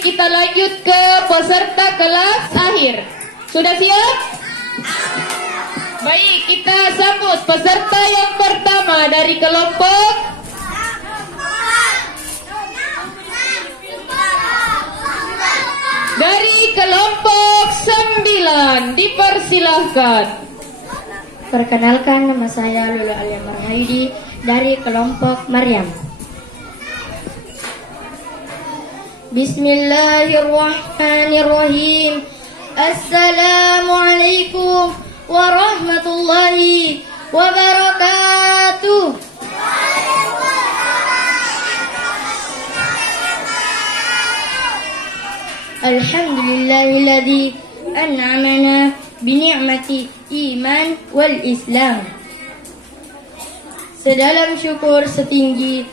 kita lanjut ke peserta kelas akhir. Sudah siap? Baik, kita sambut peserta yang pertama dari kelompok kelompok 9. Dipersilahkan. Perkenalkan, nama saya Lulu Alia Marhaidi dari kelompok Maryam. Bismillahirrahmanirrahim. Assalamualaikum warahmatullahi wabarakatuh. Alhamdulillahilladzi an'amana bini'mati iman wal islam. Sedalam syukur setinggi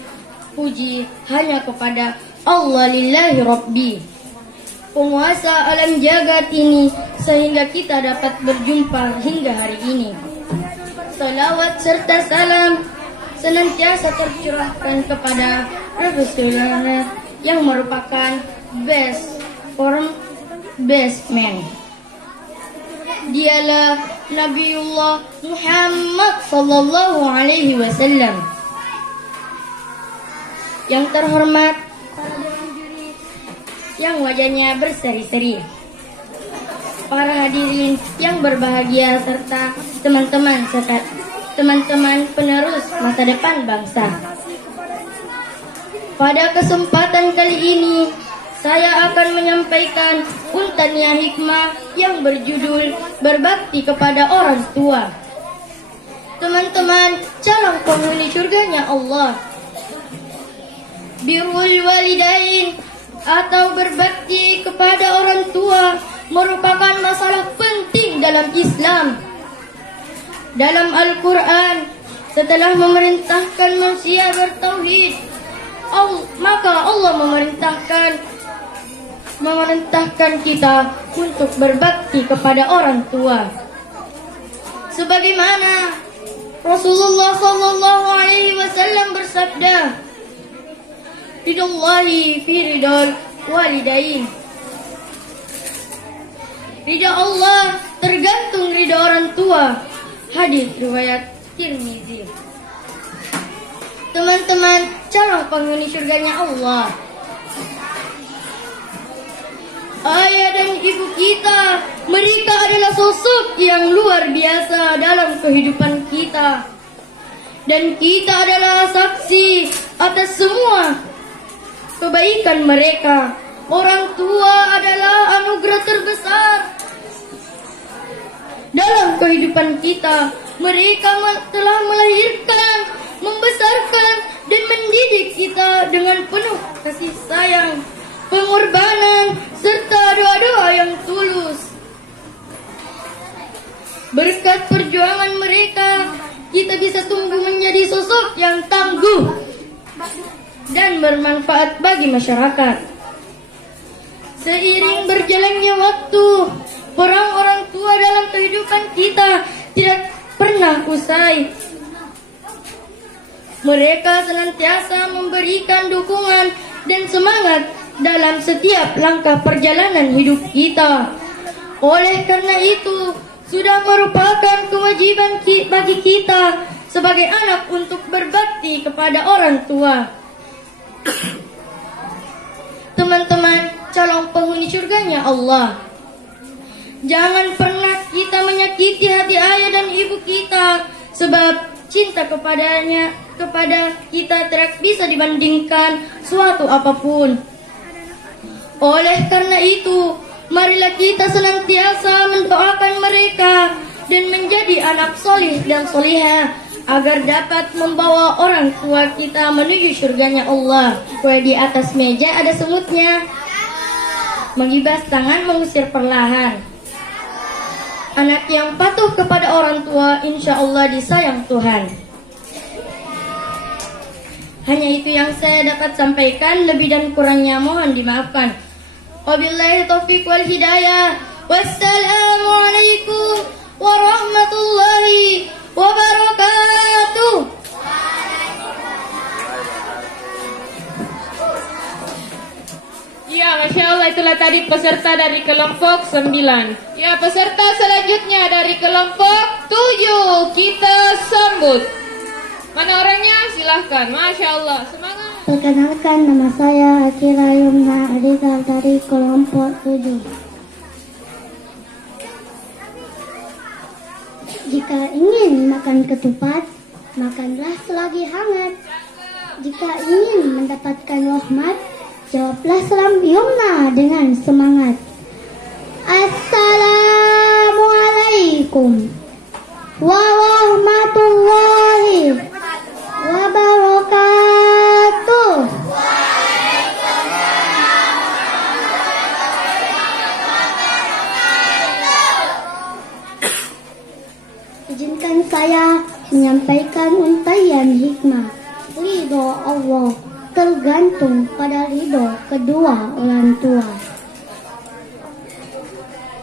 puji hanya kepada Allah lillahi rabbi, penguasa alam jagat ini, sehingga kita dapat berjumpa hingga hari ini. Salawat serta salam senantiasa tercurahkan kepada Rasulullah yang merupakan best man. Dialah Nabiullah Muhammad sallallahu alaihi wasallam. Yang terhormat para dewan juri yang wajahnya berseri-seri, para hadirin yang berbahagia, serta teman-teman penerus masa depan bangsa. Pada kesempatan kali ini saya akan menyampaikan untania hikmah yang berjudul berbakti kepada orang tua. Teman-teman, calon penghuni surganya Allah. Birrul walidain atau berbakti kepada orang tua merupakan masalah penting dalam Islam. Dalam Al-Quran, setelah memerintahkan manusia bertauhid, maka Allah memerintahkan kita untuk berbakti kepada orang tua. Sebagaimana Rasulullah sallallahu alaihi wasallam bersabda, "Ridallahi fi ridal walidain." Ridha Allah tergantung ridha orang tua. Hadis riwayat Tirmizi. Teman-teman, calon penghuni surganya Allah, ayah dan ibu kita, mereka adalah sosok yang luar biasa dalam kehidupan kita. Dan kita adalah saksi atas semua kebaikan mereka. Orang tua adalah anugerah terbesar dalam kehidupan kita. Mereka telah melahirkan, membesarkan, dan mendidik kita dengan penuh kasih sayang, pengorbanan, serta doa-doa yang tulus. Berkat perjuangan mereka, kita bisa tumbuh menjadi sosok yang tangguh dan bermanfaat bagi masyarakat. Seiring berjalannya waktu, peran orang tua dalam kehidupan kita tidak pernah usai. Mereka senantiasa memberikan dukungan dan semangat dalam setiap langkah perjalanan hidup kita. Oleh karena itu, sudah merupakan kewajiban bagi kita sebagai anak untuk berbakti kepada orang tua. Teman-teman, calon penghuni surganya Allah, jangan pernah kita menyakiti hati ayah dan ibu kita, sebab cinta kepada kita tidak bisa dibandingkan suatu apapun. Oleh karena itu, marilah kita senantiasa mendoakan mereka dan menjadi anak solih dan solihah, agar dapat membawa orang tua kita menuju surganya Allah. Kue di atas meja ada semutnya. Menggibas tangan mengusir perlahan. Anak yang patuh kepada orang tua insya Allah disayang Tuhan. Hanya itu yang saya dapat sampaikan, lebih dan kurangnya mohon dimaafkan. Wabillahi taufiq wal hidayah. Wassalamualaikum warahmatullahi wabarakatuh. Ya, Ya, Masya Allah, itulah tadi peserta dari kelompok 9. Ya, peserta selanjutnya dari kelompok 7. Kita sambut. Mana orangnya? Silahkan. Masya Allah, semangat. Perkenalkan, nama saya Akira Yumna Adita dari kelompok 7. Jika ingin makan ketupat, makanlah selagi hangat. Jika ingin mendapatkan rahmat, jawablah salam Yumna dengan semangat. Assalamualaikum warahmatullahi wabarakatuh. Izinkan saya menyampaikan untayan hikmah. Ridho Allah tergantung pada ridho kedua orang tua.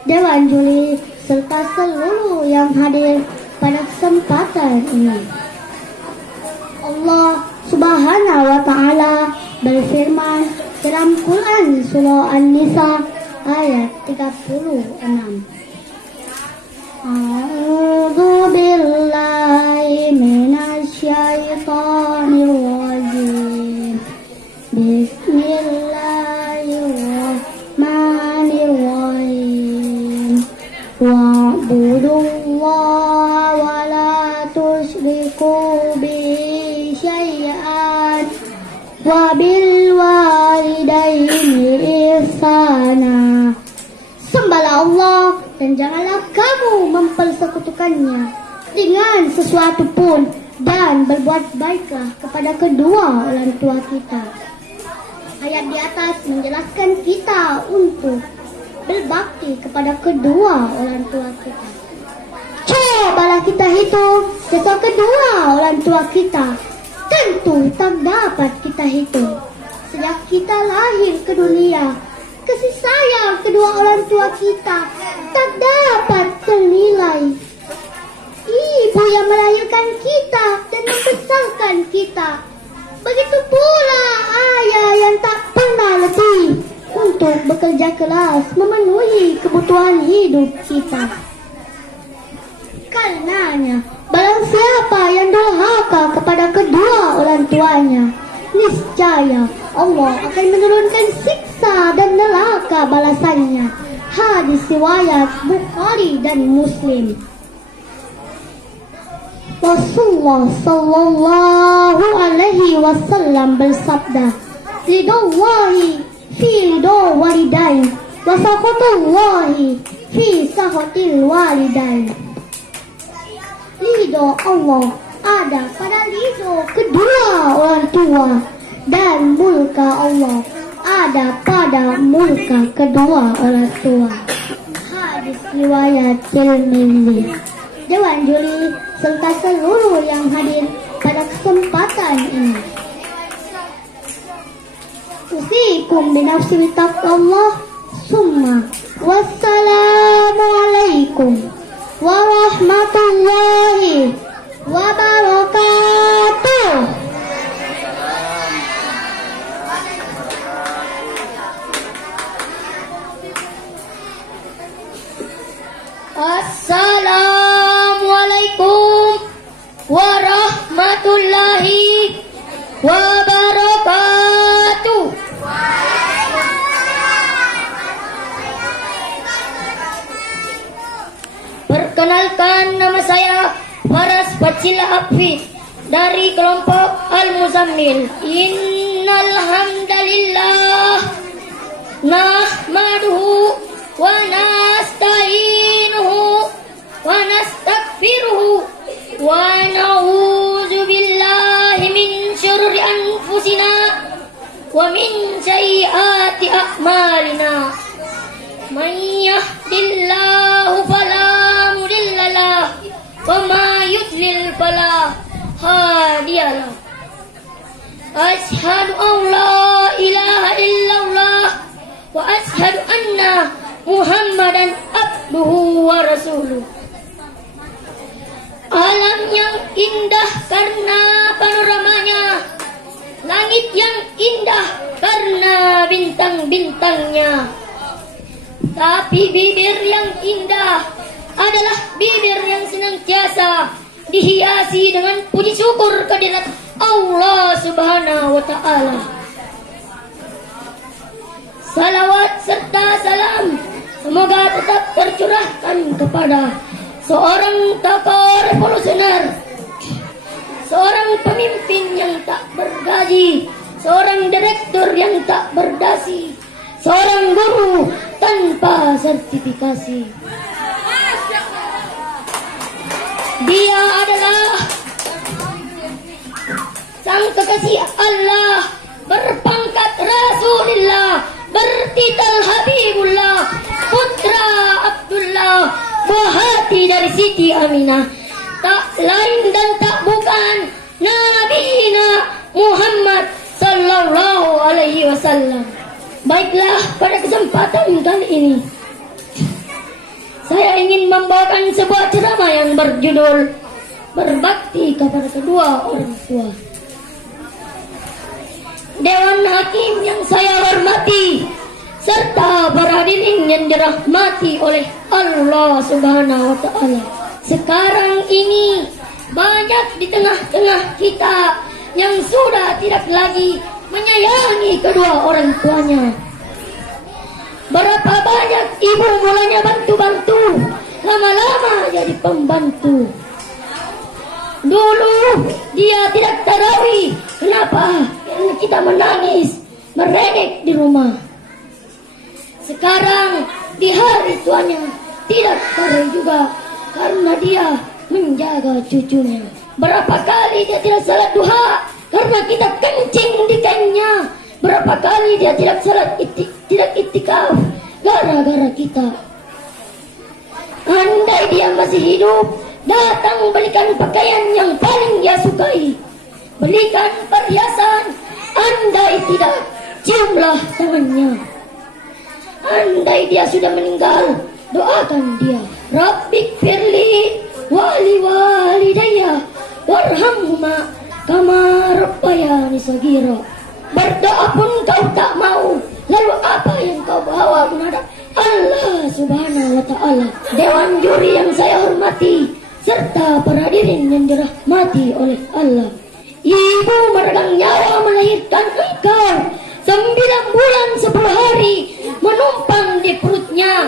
Dewan juri serta seluruh yang hadir pada kesempatan ini. Allah Subhanahu wa Ta'ala berfirman dalam Quran surah An-Nisa ayat 36. A'udzu billahi minasy syaithanir rajim. Bismillahirrahmanirrahim. Wa'budullaha wa la tusyriku bihi syai'an wa bil walidaini ihsana. Sembahlah Allah dan janganlah kamu mempersekutukannya dengan sesuatu pun, dan berbuat baiklah kepada kedua orang tua kita. Ayat di atas menjelaskan kita untuk berbakti kepada kedua orang tua kita. Cobalah kita hitung jasa kedua orang tua kita. Tentu tak dapat kita hitung. Sejak kita lahir ke dunia, kasih sayang kedua orang tua kita tak dapat ternilai. Ibu yang melahirkan kita dan membesarkan kita, begitu pula ayah yang tak pernah letih untuk bekerja keras memenuhi kebutuhan hidup kita. Karenanya, barang siapa yang durhaka kepada kedua orang tuanya, niscaya Allah akan menurunkan siksa dan neraka balasannya. Hadis riwayat Bukhari dan Muslim. Rasulullah sallallahu alaihi wasallam bersabda, "Ridallahi fi ridha walidain, wa sakhatullahi fi sakhatil walidain." Ridho Allah ada pada ridho kedua orang tua, dan murka Allah ada pada murka kedua orang tua. Hadis riwayat Tirmidzi. Dewan juri serta seluruh yang hadir pada kesempatan ini, usikum binafsi taqwallah, summa wassalamualaikum warahmatullahi wabarakatuh. Assalamualaikum warahmatullahi wabarakatuh. Perkenalkan, nama saya Faras Bacila Hafiz dari kelompok Al-Muzammil. Innal hamdalillah nahmaduhu wa nasta'inuhu wa nastaghfiruhu wa na'udzu billahi min syururi anfusina wa min sayyiati a'malina. Man yahdihillahu fala mudilla lahu wa ma yudlil fala hadiya lahu. Asyhadu an la ilaha illallah wa asyhadu anna Muhammadan abduhu wa rasuluh. Alam yang indah karena panoramanya, langit yang indah karena bintang-bintangnya. Tapi bibir yang indah adalah bibir yang senantiasa dihiasi dengan puji syukur kehadirat Allah Subhanahu wa Ta'ala. Salawat serta salam semoga tetap tercurahkan kepada seorang tokoh revolusioner, seorang pemimpin yang tak bergaji, seorang direktur yang tak berdasi, seorang guru tanpa sertifikasi. Dia adalah sang kekasih Allah, berpangkat Rasulullah, bertitel Habibullah, putra Abdullah, buah hati dari Siti Aminah, tak lain dan tak bukan Nabi Muhammad sallallahu alaihi wasallam. Baiklah, pada kesempatan kali ini saya ingin membawakan sebuah ceramah yang berjudul Berbakti kepada kedua orang tua. Dewan Hakim yang saya hormati serta para hadirin yang dirahmati oleh Allah Subhanahu wa Ta'ala. Sekarang ini banyak di tengah-tengah kita yang sudah tidak lagi menyayangi kedua orang tuanya. Berapa banyak ibu mulanya bantu-bantu, lama-lama jadi pembantu. Dulu dia tidak tarawih. Kenapa? Karena kita menangis, merengek di rumah. Sekarang di hari tuanya tidak tarawih juga karena dia menjaga cucunya. Berapa kali dia tidak salat duha karena kita kencing di kainnya. Berapa kali dia tidak salat tidak iktikaf gara-gara kita. Andai dia masih hidup, datang belikan pakaian yang paling dia sukai, belikan perhiasan. Andai tidak, ciumlah tangannya. Andai dia sudah meninggal, doakan dia. Rabbik firli wali walidayya warhamhuma kama rabbayani saghira. Berdoa pun kau tak mau, lalu apa yang kau bawa menghadap Allah Subhanahu wa Ta'ala. Dewan juri yang saya hormati serta para hadirin yang dirahmati oleh Allah. Ibu meregang nyawa melahirkan engkau 9 bulan 10 hari menumpang di perutnya.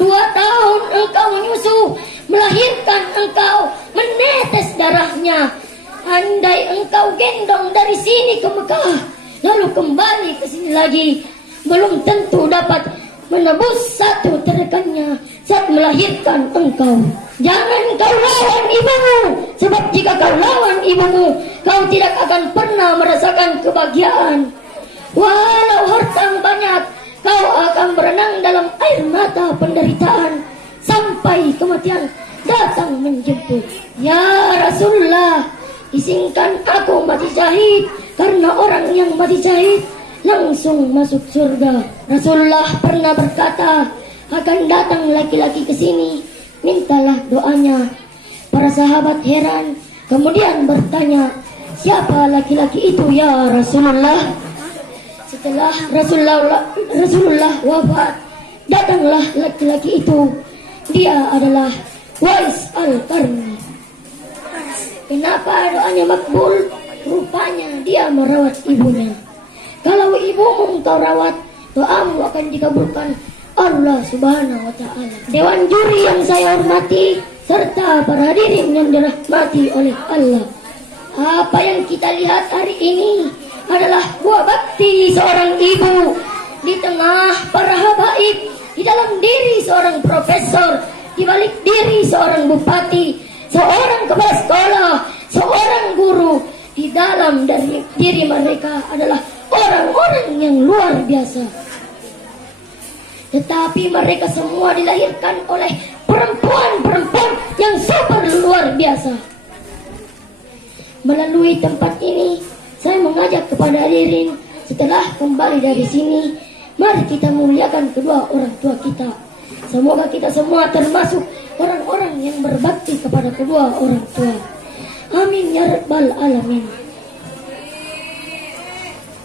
2 tahun engkau menyusu, melahirkan engkau, menetes darahnya. Andai engkau gendong dari sini ke Mekah, lalu kembali ke sini lagi, belum tentu dapat menebus satu terekannya saat melahirkan engkau. Jangan kau lawan ibumu, sebab jika kau lawan ibumu, kau tidak akan pernah merasakan kebahagiaan. Walau harta banyak, kau akan berenang dalam air mata penderitaan sampai kematian datang menjemput. Ya Rasulullah, izinkan aku mati syahid, karena orang yang mati syahid langsung masuk surga. Rasulullah pernah berkata, akan datang laki-laki ke sini, mintalah doanya. Para sahabat heran, kemudian bertanya, siapa laki-laki itu ya Rasulullah? Setelah Rasulullah wafat, datanglah laki-laki itu. Dia adalah Wais Al-Qarni. Kenapa doanya makbul? Rupanya dia merawat ibunya. Kalau ibumu engkau rawat, doamu akan dikabulkan Allah Subhanahu wa Ta'ala. Dewan juri yang saya hormati serta para hadirin yang dirahmati oleh Allah. Apa yang kita lihat hari ini adalah buah bakti seorang ibu di tengah para habaib, di dalam diri seorang profesor, di balik diri seorang bupati, seorang kepala sekolah, seorang guru. Di dalam dari diri mereka adalah orang-orang yang luar biasa. Tetapi mereka semua dilahirkan oleh perempuan-perempuan yang super luar biasa. Melalui tempat ini, saya mengajak kepada hadirin, setelah kembali dari sini, mari kita muliakan kedua orang tua kita. Semoga kita semua termasuk orang-orang yang berbakti kepada kedua orang tua. Amin ya rabbal alamin.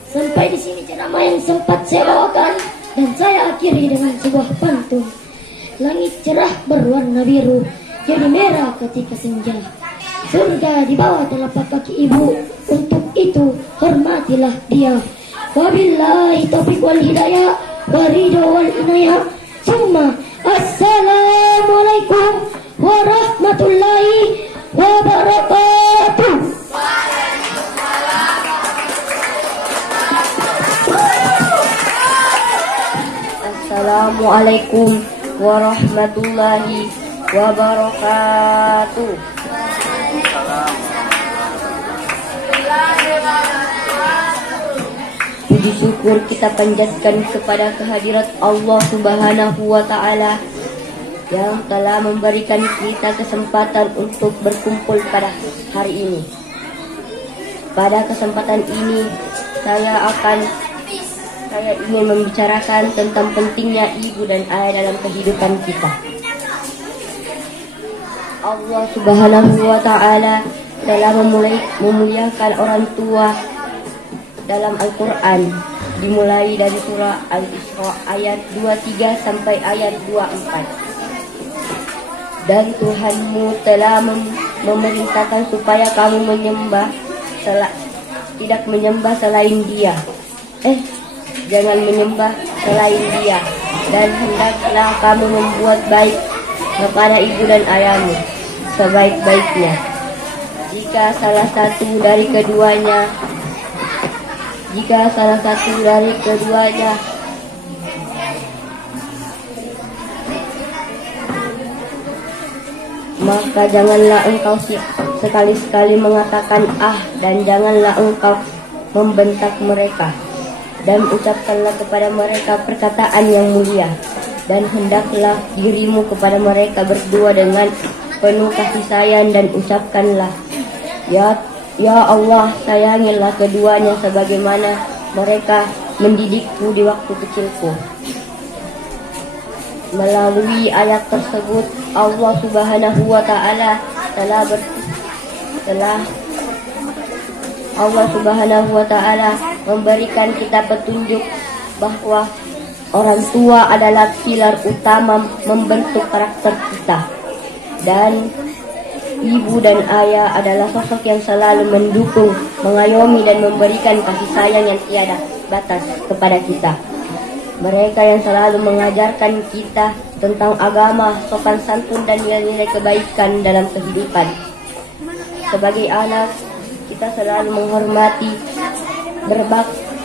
Sampai di sini ceramah yang sempat saya bawakan, dan saya akhiri dengan sebuah pantun. Langit cerah berwarna biru, jadi merah ketika senja. Surga di bawah telapak kaki ibu, untuk itu hormatilah dia. Wabillahi taufiq wal hidayah, waridho wal inayah. Summa assalamualaikum warahmatullahi wabarakatuh. Assalamualaikum warahmatullahi wabarakatuh. Puji syukur kita panjatkan kepada kehadirat Allah Subhanahu wa Ta'ala yang telah memberikan kita kesempatan untuk berkumpul pada hari ini. Pada kesempatan ini saya ingin membicarakan tentang pentingnya ibu dan ayah dalam kehidupan kita. Allah Subhanahu wa Ta'ala telah memuliakan orang tua dalam Al-Quran, dimulai dari surah Al-Isra ayat 23 sampai ayat 24. Dan Tuhanmu telah memerintahkan supaya kamu tidak menyembah selain Dia. Jangan menyembah selain Dia, dan hendaklah kamu membuat baik kepada ibu dan ayahmu sebaik-baiknya. Jika salah satu dari keduanya maka janganlah engkau sekali-sekali mengatakan dan janganlah engkau membentak mereka, dan ucapkanlah kepada mereka perkataan yang mulia, dan hendaklah dirimu kepada mereka berdua dengan penuh kasih sayang, dan ucapkanlah, Ya Allah, sayangilah keduanya sebagaimana mereka mendidikku di waktu kecilku. Melalui ayat tersebut Allah Subhanahu wa Ta'ala memberikan kita petunjuk bahwa orang tua adalah pilar utama membentuk karakter kita, dan ibu dan ayah adalah sosok yang selalu mendukung, mengayomi, dan memberikan kasih sayang yang tiada batas kepada kita. Mereka yang selalu mengajarkan kita tentang agama, sopan santun, dan nilai-nilai kebaikan dalam kehidupan. Sebagai anak, kita selalu menghormati,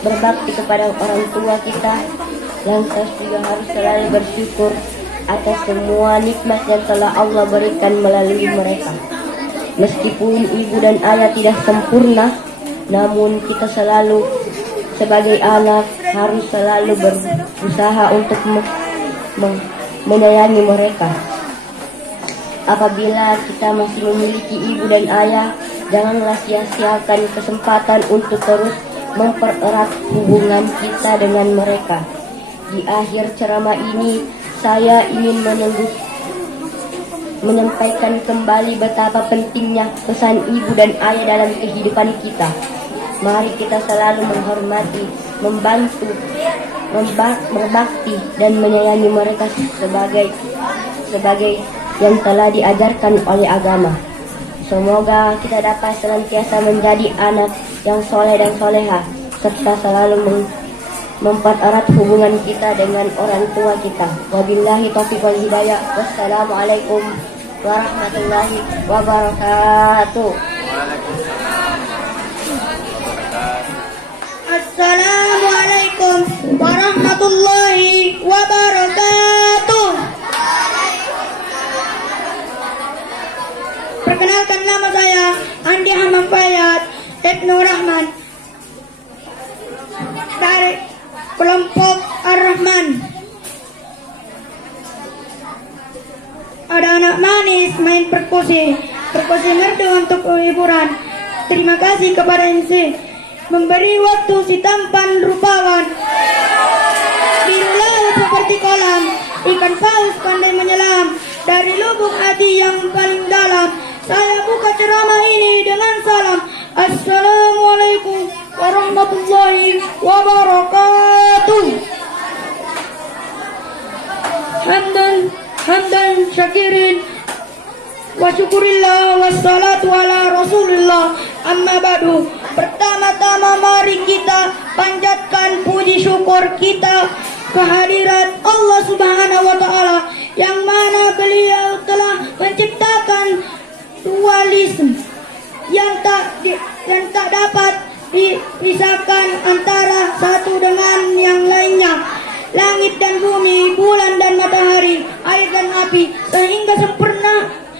berbakti kepada orang tua kita. Lantas juga harus selalu bersyukur atas semua nikmat yang telah Allah berikan melalui mereka. Meskipun ibu dan ayah tidak sempurna, namun kita selalu sebagai anak harus selalu berusaha untuk menyayangi mereka. Apabila kita masih memiliki ibu dan ayah, janganlah sia-siakan kesempatan untuk terus mempererat hubungan kita dengan mereka. Di akhir ceramah ini, saya ingin menyampaikan kembali betapa pentingnya pesan ibu dan ayah dalam kehidupan kita. Mari kita selalu menghormati, membantu, berbakti, dan menyayangi mereka sebagai yang telah diajarkan oleh agama. Semoga kita dapat senantiasa menjadi anak yang soleh dan soleha, serta selalu mempererat hubungan kita dengan orang tua kita. Wabillahi taufiq wal hidayah. Wassalamualaikum warahmatullahi wabarakatuh. Assalamualaikum warahmatullahi wabarakatuh. Perkenalkan, nama saya Andi Hamam Fayad Ibnu Rahman dari kelompok Ar-Rahman. Ada anak manis main perkusi merdu untuk hiburan. Terima kasih kepada MC memberi waktu si tampan rupawan. Biru laut seperti kolam, ikan paus pandai menyelam. Dari lubuk hati yang paling dalam, saya buka ceramah ini dengan salam. Assalamualaikum warahmatullahi wabarakatuh. Hamdan syakirin wa syukurillah wassalatu ala rasulillah, amma ba'du. Pertama-tama mari kita panjatkan puji syukur kita kehadirat Allah Subhanahu wa Ta'ala, yang mana beliau telah menciptakan dualisme yang tak dapat dipisahkan antara satu dengan yang lainnya, langit dan bumi, bulan dan matahari, air dan api, sehingga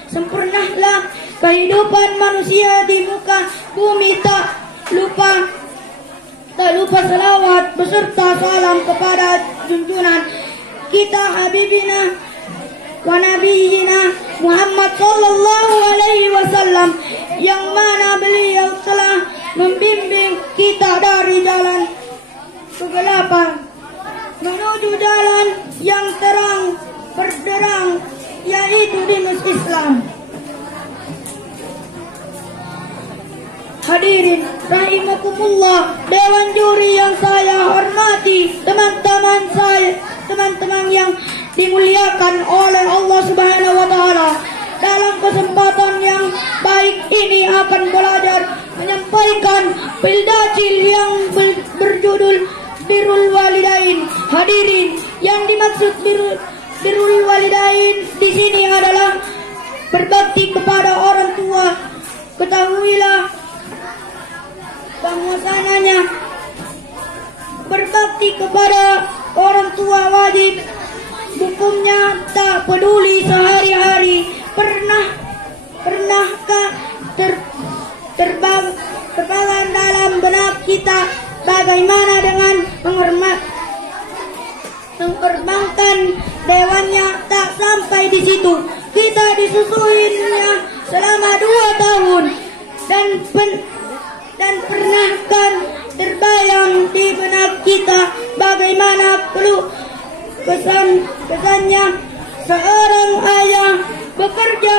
sempurnalah kehidupan manusia di muka bumi. Tak lupa selawat beserta salam kepada junjungan kita Habibina wa Nabiyina Muhammad sallallahu alaihi wasallam, yang mana beliau telah membimbing kita dari jalan kegelapan menuju jalan yang terang berderang, yaitu dinus Islam. Hadirin rahimakumullah, dewan juri yang saya hormati, teman-teman yang dimuliakan oleh Allah Subhanahu wa Ta'ala, dalam kesempatan yang baik ini akan belajar menyampaikan pildacil yang berjudul Birrul Walidain. Hadirin, yang dimaksud Birrul Walidain di sini adalah berbakti kepada orang tua. Ketahuilah bahwasannya berbakti kepada orang tua wajib hukumnya, tak peduli sehari-hari. Pernahkah terbangun dalam benak kita bagaimana dengan memperbankan dewannya? Tak sampai di situ, kita disusuinya selama 2 tahun, dan pernahkah terbayang di benak kita bagaimana kesannya seorang ayah bekerja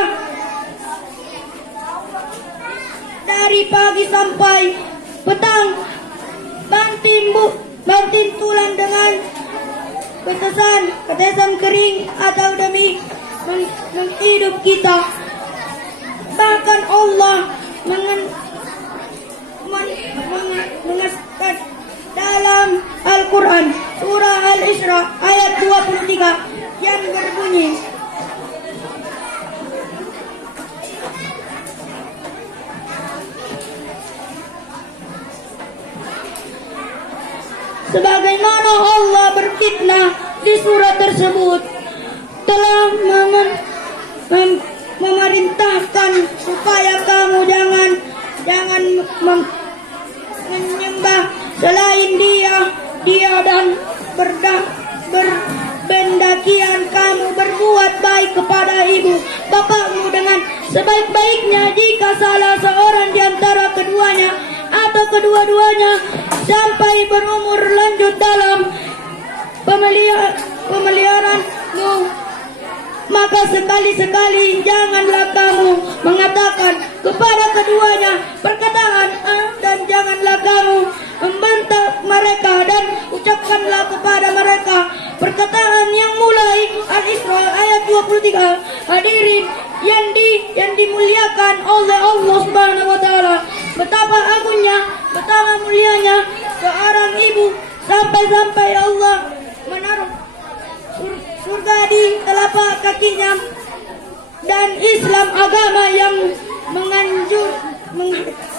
dari pagi sampai petang, banting tulang dengan ketesan kering atau demi menghidup kita. Bahkan Allah mengesahkan dalam Al-Quran surah Al-Isra ayat 23 yang berbunyi, sebagaimana Allah berfirman di surat tersebut, telah memerintahkan supaya kamu jangan menyembah selain dia dan berbendakian kamu berbuat baik kepada ibu bapakmu dengan sebaik-baiknya. Jika salah seorang di antara keduanya atau kedua-duanya sampai berumur lanjut dalam pemeliharaanmu, maka sekali-sekali janganlah kamu mengatakan kepada keduanya perkataan dan janganlah kamu membentak mereka, dan ucapkanlah kepada mereka perkataan yang mulai. Al-Isra ayat 23. Hadirin yang dimuliakan oleh Allah Subhanahu wa Ta'ala, betapa agungnya, betapa mulianya seorang ibu, sampai Allah menaruh surga di telapak kakinya, dan Islam agama yang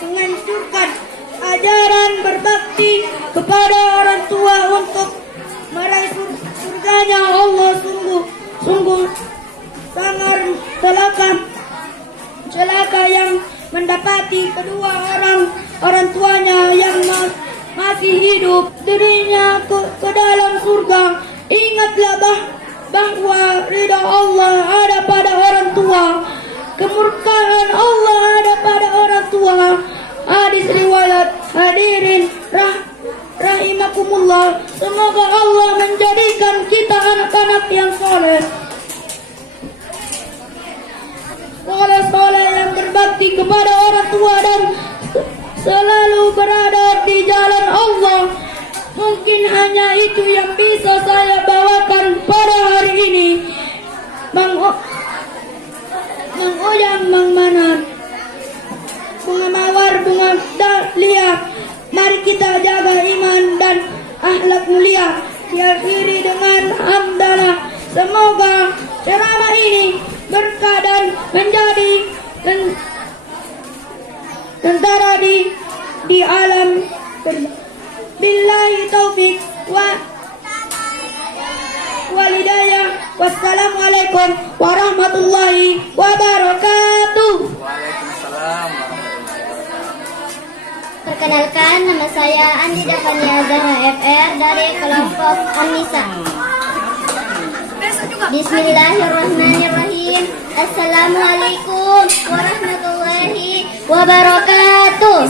menganjurkan ajaran berbakti kepada orang tua untuk meraih surganya Allah. Sungguh sangat celaka yang mendapati kedua orang tuanya yang masih hidup dirinya ke dalam surga. Ingatlah bahwa ridha Allah ada pada orang tua, kemurkaan Allah ada pada orang tua. Hadis riwayat. Hadirin rahimakumullah, semoga Allah menjadikan kita anak-anak yang soleh yang berbakti kepada orang tua dan selalu berada di jalan Allah. Mungkin hanya itu yang bisa saya bawakan pada hari ini. Mang Ujang, Mang Manan, bunga mawar, bunga dahlia, mari kita jaga iman dan akhlak mulia. Diakhiri dengan hamdalah. Semoga ceramah ini berkah dan menjadi tentara di alam. Billahi taufik walhidayah. Wassalamualaikum warahmatullahi wabarakatuh. Perkenalkan, nama saya Andi Davania Zahra FR dari kelompok An-Nisa. Bismillahirrahmanirrahim. Assalamualaikum warahmatullahi wabarakatuh.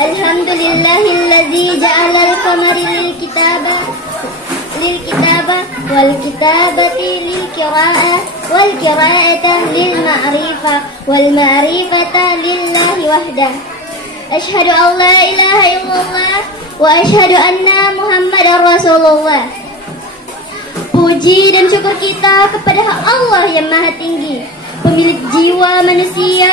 Alhamdulillahilladzi ja'alal qamari lil kitabah wal kitabati lil qira'ah wal qira'ata lil ma'rifah wal ma'rifata lillahi wahdah. Asyhadu an la ilaha illallah wa asyhadu anna Muhammadar Rasulullah. Puji dan syukur kita kepada Allah yang Maha Tinggi, pemilik jiwa manusia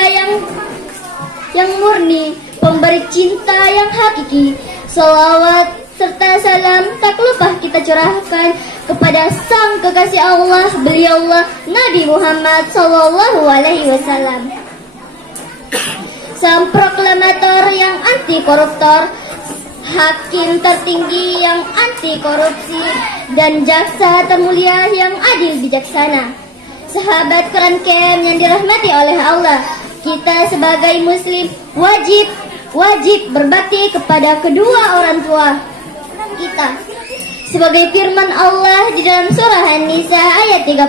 yang murni, pemberi cinta yang hakiki. Salawat serta salam tak lupa kita curahkan kepada sang kekasih Allah, beliaulah Nabi Muhammad sallallahu alaihi wasallam. Sang proklamator yang anti koruptor, hakim tertinggi yang anti korupsi, dan jaksa termulia yang adil bijaksana. Sahabat keren kem yang dirahmati oleh Allah, kita sebagai muslim wajib berbakti kepada kedua orang tua kita. Sebagai firman Allah di dalam surah An-Nisa ayat 36.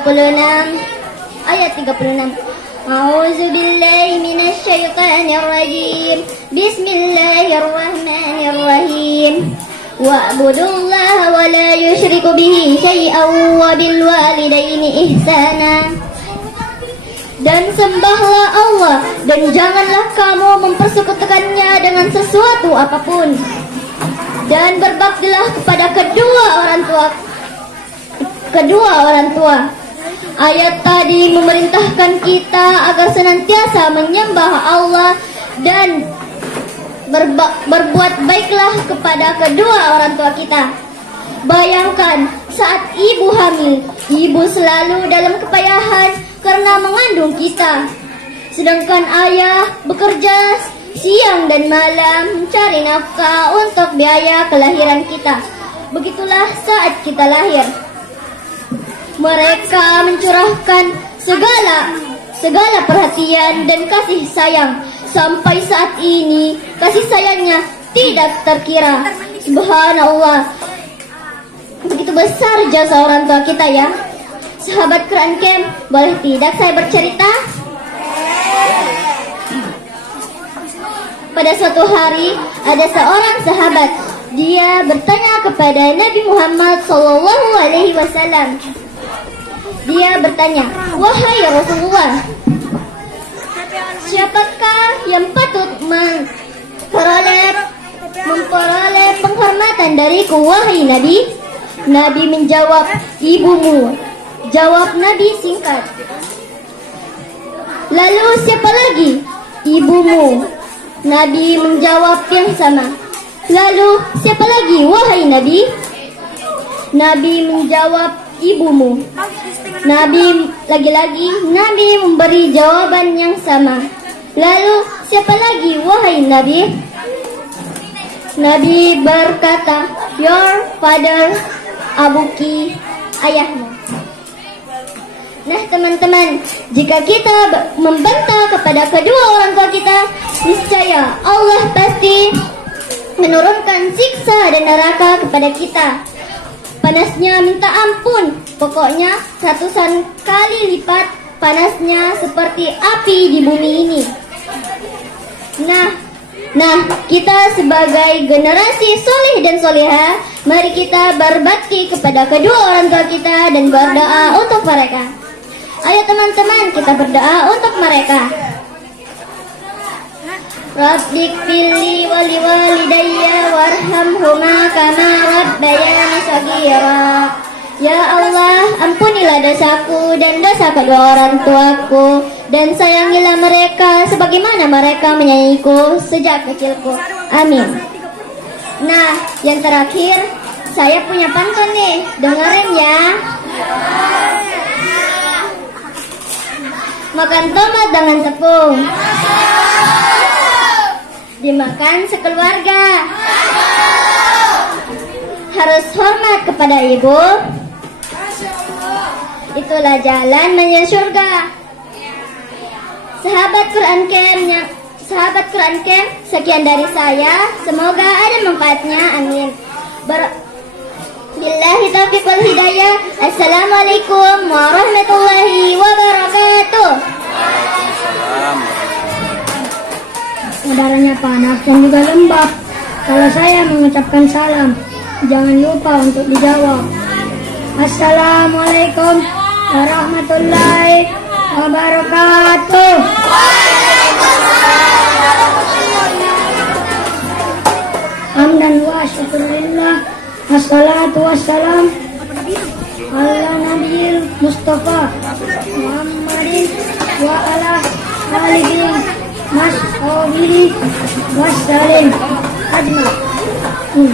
A'udzubillahi minasyaitonir rajim. Bismillahirrahmanirrahim. Wa'budullaha wa la yusyriku bihi syai'an wa bil walidaini ihsana. Dan sembahlah Allah dan janganlah kamu mempersekutukannya dengan sesuatu apapun. Dan berbaktilah kepada kedua orang tua. Ayat tadi memerintahkan kita agar senantiasa menyembah Allah dan berbuat baiklah kepada kedua orang tua kita. Bayangkan saat ibu hamil, ibu selalu dalam kepayahan karena mengandung kita. Sedangkan ayah bekerja siang dan malam mencari nafkah untuk biaya kelahiran kita. Begitulah saat kita lahir. Mereka mencurahkan segala perhatian dan kasih sayang. Sampai saat ini kasih sayangnya tidak terkira. Subhanallah, begitu besar jasa orang tua kita ya. Sahabat Quran Camp, boleh tidak saya bercerita? Pada suatu hari ada seorang sahabat. Dia bertanya kepada Nabi Muhammad SAW. Dia bertanya, wahai Rasulullah, siapakah yang patut memperoleh penghormatan dariku, wahai Nabi? Nabi menjawab, ibumu. Jawab Nabi singkat. Lalu siapa lagi? Ibumu. Nabi menjawab yang sama. Lalu siapa lagi, wahai Nabi? Nabi menjawab, ibumu. Nabi memberi jawaban yang sama. Lalu siapa lagi, wahai Nabi? Nabi berkata, your father, abuki, ayahmu. Nah teman-teman, jika kita membantah kepada kedua orang tua kita, niscaya Allah pasti menurunkan siksa dan neraka kepada kita. Panasnya minta ampun, pokoknya ratusan kali lipat panasnya seperti api di bumi ini. Nah, kita sebagai generasi soleh dan soleha, mari kita berbakti kepada kedua orang tua kita dan berdoa untuk mereka. Ayo teman-teman, kita berdoa untuk mereka. Rabbik firli wali walidayya warhamhuma kama rabbayani shaghira. Ya Allah, ampunilah dosaku dan dosa kedua orang tuaku, dan sayangilah mereka sebagaimana mereka menyayangiku sejak kecilku. Amin. Nah, yang terakhir, saya punya pantun nih, dengerin ya. Makan tomat dengan tepung, dimakan sekeluarga. Harus hormat kepada ibu, itulah jalan menuju surga. Sahabat Quran Camp, sekian dari saya. Semoga ada manfaatnya. Amin. Billahi taufiq wal hidayah. Assalamualaikum warahmatullahi wabarakatuh. Udaranya panas dan juga lembab. Kalau saya mengucapkan salam, jangan lupa untuk dijawab. Assalamualaikum warahmatullahi wabarakatuh. Hamdan wa syukurillah, wassalatu wassalam ala nabiyil Mustafa Muhammadin wa ala alihi washabihi wassalim ajma'in.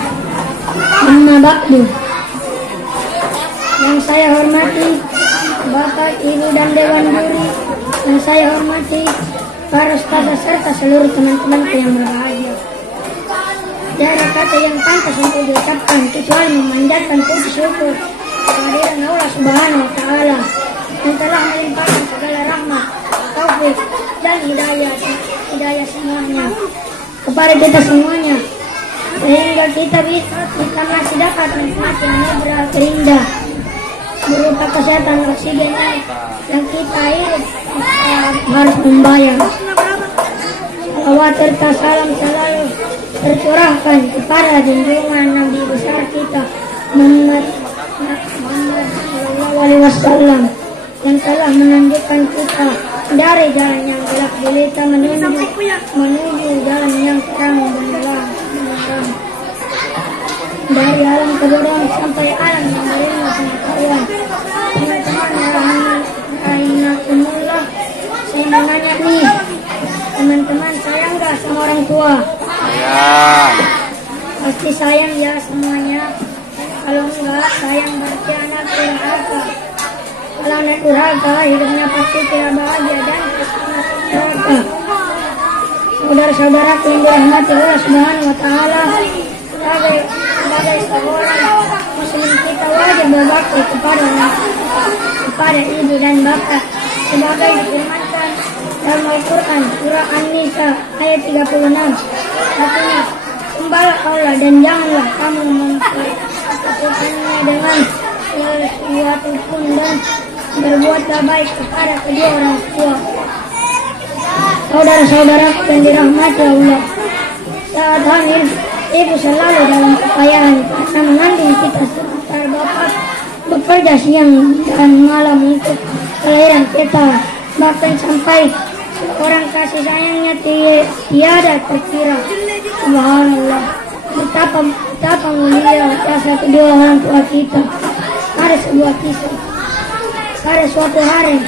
Amma ba'du. Yang saya hormati Bapak, Ibu, dan Dewan Juri, yang saya hormati para ustazah serta seluruh teman-temanku yang berbahagia. Tidak ada kata yang pantas untuk diucapkan kecuali memanjatkan puji syukur kehadiran Allah Subhanahu wa Ta'ala yang telah melimpahkan segala rahmat, taufik, dan hidayah semuanya kepada kita semuanya, sehingga kita masih dapat menikmati anugerah terindah berupa kesehatan oksigen yang kita hidup harus membayar. Salawat serta salam selalu tercurahkan kepada junjungan Nabi besar kita Muhammad sallallahu alaihi wasallam yang telah menunjukkan kita dari jalan yang gelap gulita menuju jalan yang terang benderang, dari alam kebodohan sampai alam yang berilmu pengetahuan. Teman-teman rahimakumullah, saya mau nanya nih, teman-teman sayang gak sama orang tua? Pasti sayang ya semuanya. Kalau enggak sayang berarti anak durhaka. Kalau anak durhaka hidupnya pasti tidak bahagia dan durhaka. Saudara-saudaraku yang dirahmati Allah Subhanahu wa Ta'ala, sebagai seorang muslim kita wajib berbakti kepada ibu dan bapak sebagai difirmankan dalam Al-Quran surah An-Nisa ayat 36. Artinya, sembahlah Allah dan janganlah kamu mempersekutukannya dengan sesuatu pun, dan berbuatlah baik kepada kedua orang tua. Saudara-saudaraku yang dirahmati Allah, saat hamil ibu selalu dalam kepayahan karena mengandung kita, sementara bapak bekerja siang dan malam untuk kelahiran kita. Bahkan sampai orang kasih sayangnya tiada terkira. Subhanallah, betapa mulia jasa kedua orang tua kita. Ada sebuah kisah. Pada suatu hari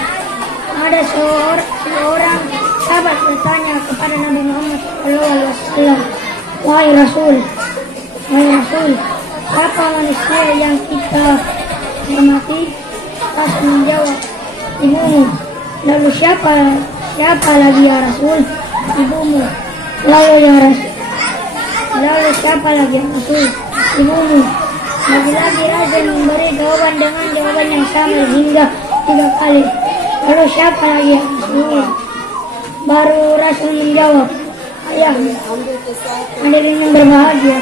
ada seorang sahabat bertanya kepada Nabi Muhammad SAW, Wahai Rasul, siapa manusia yang kita hormati? Rasul menjawab, ibumu. Lalu siapa lagi ya Rasul? Ibumu. Lalu siapa lagi ya Rasul? Ibumu. Lagi-lagi Rasul memberi jawaban dengan jawaban yang sama hingga 3 kali. Lalu siapa lagi ya Rasul? Baru Rasul menjawab, ayahmu. Hadirin yang berbahagia,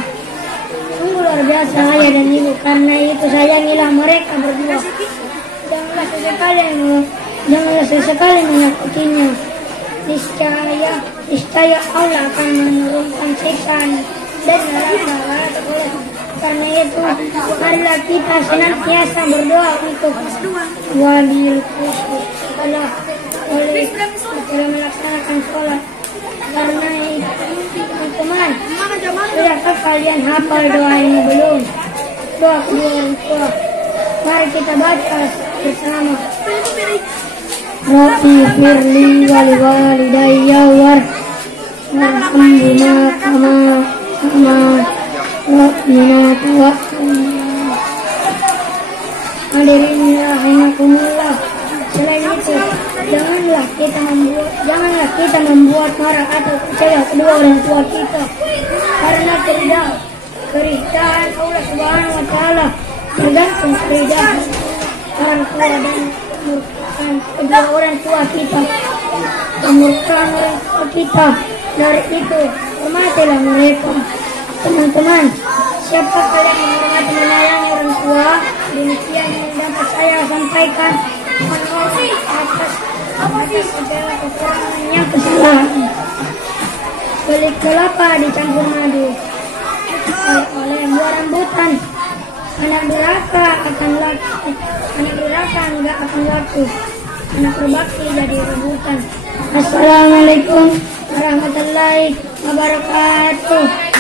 sungguh luar biasa ayah dan ibu. Karena itu sayangilah mereka berdua. Janganlah sesekali menyakitinya. Niscaya Allah akan menurunkan siksaan dan neraka. Karena itu, marilah kita senantiasa berdoa untuk wabil khusus setelah melaksanakan sholat. Karena Teman-teman, sudahkah kalian hafal doa ini belum? Doa kedua orang tua. Mari kita baca bersama. Rabbi firli wal walidayya warhamhuma kama rabbina tawakkalna. Hadirin rahimakumullah. Selain itu, janganlah kita membuat marah atau kecewa kedua orang tua kita, karena keridhaan Allah Subhanahu wa taala tergantung keridhaan orang tua dan kemurkaan kedua orang tua kita. Kemurkaan orang tua kita, dari itu hormatilah mereka. Teman-teman, siapa kalian menghormati menyayangi orang tua? Demikian yang dapat saya sampaikan. Atas segala kekurangannya kesalahan. Beli kelapa dicampur madu, oleh buah rambutan. Anak durhaka enggak akan laku. Anak berbakti jadi rebutan. Assalamualaikum warahmatullahi wabarakatuh.